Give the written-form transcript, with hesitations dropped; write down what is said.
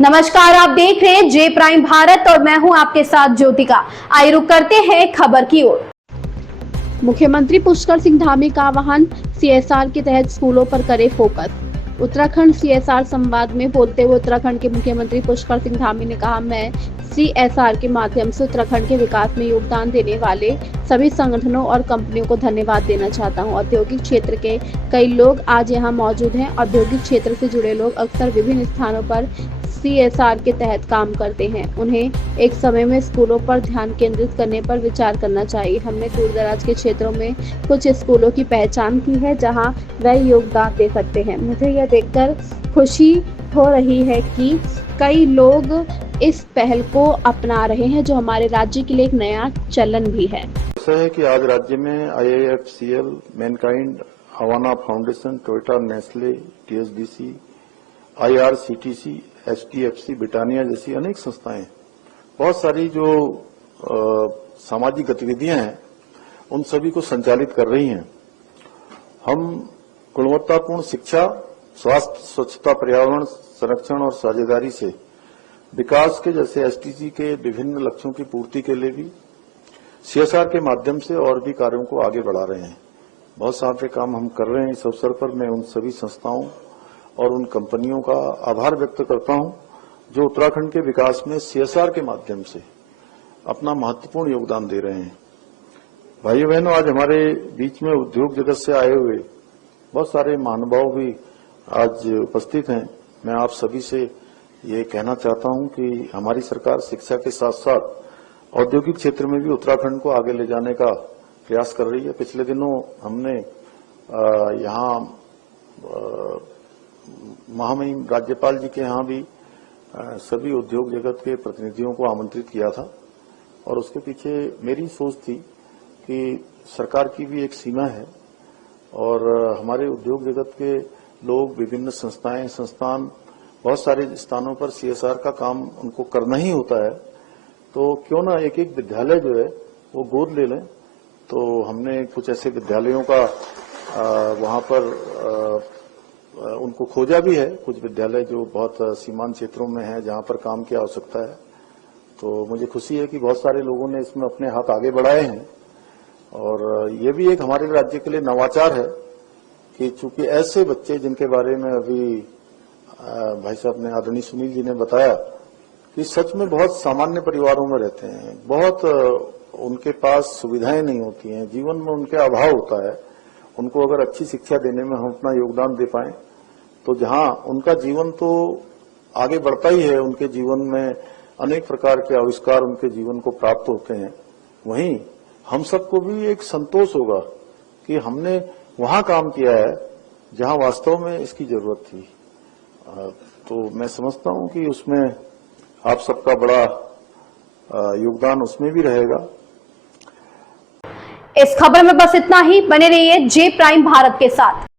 नमस्कार, आप देख रहे हैं जे प्राइम भारत और मैं हूं आपके साथ ज्योतिका। आइए रुक करते हैं खबर की ओर। मुख्यमंत्री पुष्कर सिंह धामी का आह्वान, सीएसआर के तहत स्कूलों पर करे फोकस। उत्तराखंड सीएसआर संवाद में बोलते हुए उत्तराखंड के मुख्यमंत्री पुष्कर सिंह धामी ने कहा, मैं सीएसआर के माध्यम से उत्तराखंड के विकास में योगदान देने वाले सभी संगठनों और कंपनियों को धन्यवाद देना चाहता हूं। औद्योगिक क्षेत्र के कई लोग आज यहां मौजूद हैं। औद्योगिक क्षेत्र से जुड़े लोग अक्सर विभिन्न स्थानों पर सीएसआर के तहत काम करते हैं। उन्हें एक समय में स्कूलों पर ध्यान केंद्रित करने पर विचार करना चाहिए। हमने दूर दराज के क्षेत्रों में कुछ स्कूलों की पहचान की है जहां वह योगदान दे सकते हैं। मुझे यह देखकर खुशी हो रही है कि कई लोग इस पहल को अपना रहे हैं, जो हमारे राज्य के लिए एक नया चलन भी है। ऐसा है कि आज राज्य में IIFCL, Mankind, Havana foundation, Toyota, Nestle, TSDC, IRCTC, HDFC, Britannia जैसी अनेक संस्थाएं, बहुत सारी जो सामाजिक गतिविधियां हैं उन सभी को संचालित कर रही हैं। हम गुणवत्तापूर्ण शिक्षा, स्वास्थ्य, स्वच्छता, पर्यावरण संरक्षण और साझेदारी से विकास के जैसे SDG के विभिन्न लक्ष्यों की पूर्ति के लिए भी CSR के माध्यम से और भी कार्यों को आगे बढ़ा रहे हैं। बहुत सारे काम हम कर रहे हैं। इस अवसर पर मैं उन सभी संस्थाओं और उन कंपनियों का आभार व्यक्त करता हूं जो उत्तराखंड के विकास में CSR के माध्यम से अपना महत्वपूर्ण योगदान दे रहे हैं। भाइयों बहनों, आज हमारे बीच में उद्योग जगत से आए हुए बहुत सारे महानुभाव भी आज उपस्थित हैं। मैं आप सभी से ये कहना चाहता हूं कि हमारी सरकार शिक्षा के साथ साथ औद्योगिक क्षेत्र में भी उत्तराखंड को आगे ले जाने का प्रयास कर रही है। पिछले दिनों हमने यहाँ महामहिम राज्यपाल जी के यहाँ भी सभी उद्योग जगत के प्रतिनिधियों को आमंत्रित किया था और उसके पीछे मेरी सोच थी कि सरकार की भी एक सीमा है और हमारे उद्योग जगत के लोग, विभिन्न संस्थान बहुत सारे स्थानों पर CSR का काम उनको करना ही होता है, तो क्यों ना एक एक विद्यालय जो है वो गोद ले लें। तो हमने कुछ ऐसे विद्यालयों का वहां पर उनको खोजा भी है, कुछ विद्यालय जो बहुत सीमांत क्षेत्रों में है जहां पर काम की आवश्यकता है। तो मुझे खुशी है कि बहुत सारे लोगों ने इसमें अपने हाथ आगे बढ़ाए हैं और ये भी एक हमारे राज्य के लिए नवाचार है कि चूंकि ऐसे बच्चे जिनके बारे में अभी भाई साहब ने, आदरणीय सुनील जी ने बताया कि सच में बहुत सामान्य परिवारों में रहते हैं, बहुत उनके पास सुविधाएं नहीं होती हैं, जीवन में उनके अभाव होता है। उनको अगर अच्छी शिक्षा देने में हम अपना योगदान दे पाएं तो जहां उनका जीवन तो आगे बढ़ता ही है, उनके जीवन में अनेक प्रकार के आविष्कार उनके जीवन को प्राप्त होते हैं, वहीं हम सबको भी एक संतोष होगा कि हमने वहां काम किया है जहां वास्तव में इसकी जरूरत थी। तो मैं समझता हूं कि उसमें आप सबका बड़ा योगदान उसमें भी रहेगा। इस खबर में बस इतना ही। बने रहिए जे प्राइम भारत के साथ।